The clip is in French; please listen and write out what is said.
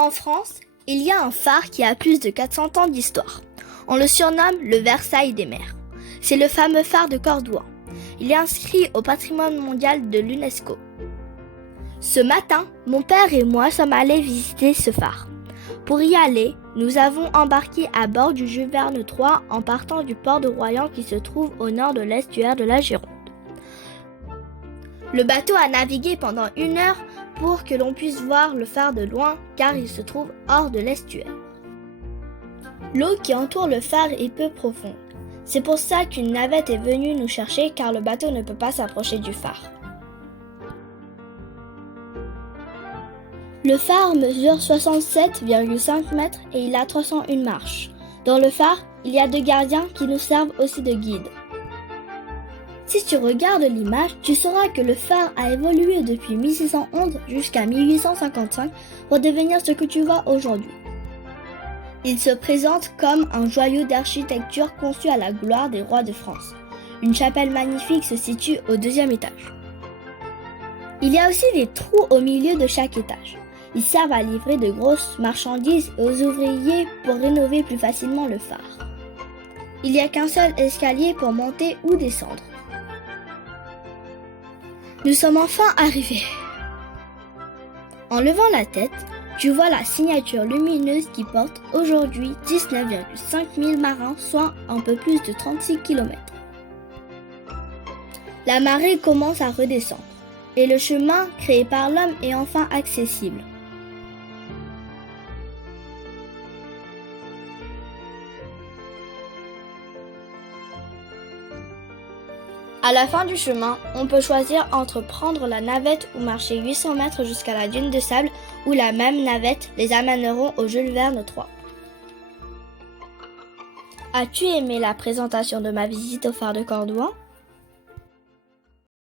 En France, il y a un phare qui a plus de 400 ans d'histoire. On le surnomme le Versailles des mers. C'est le fameux phare de Cordouan. Il est inscrit au patrimoine mondial de l'UNESCO. Ce matin, mon père et moi sommes allés visiter ce phare. Pour y aller, nous avons embarqué à bord du Jules Verne 3 en partant du port de Royan qui se trouve au nord de l'estuaire de la Gironde. Le bateau a navigué pendant 1 heure pour que l'on puisse voir le phare de loin car il se trouve hors de l'estuaire. L'eau qui entoure le phare est peu profonde. C'est pour ça qu'une navette est venue nous chercher car le bateau ne peut pas s'approcher du phare. Le phare mesure 67,5 mètres et il a 301 marches. Dans le phare, il y a 2 gardiens qui nous servent aussi de guides. Si tu regardes l'image, tu sauras que le phare a évolué depuis 1611 jusqu'à 1855 pour devenir ce que tu vois aujourd'hui. Il se présente comme un joyau d'architecture conçu à la gloire des rois de France. Une chapelle magnifique se situe au 2e étage. Il y a aussi des trous au milieu de chaque étage. Ils servent à livrer de grosses marchandises aux ouvriers pour rénover plus facilement le phare. Il n'y a qu'un seul escalier pour monter ou descendre. Nous sommes enfin arrivés. En levant la tête, tu vois la signature lumineuse qui porte aujourd'hui 19,5 000 marins, soit un peu plus de 36 km. La marée commence à redescendre et le chemin créé par l'homme est enfin accessible. À la fin du chemin, on peut choisir entre prendre la navette ou marcher 800 mètres jusqu'à la dune de sable ou la même navette les amèneront au Jules Verne 3. As-tu aimé la présentation de ma visite au phare de Cordouan ?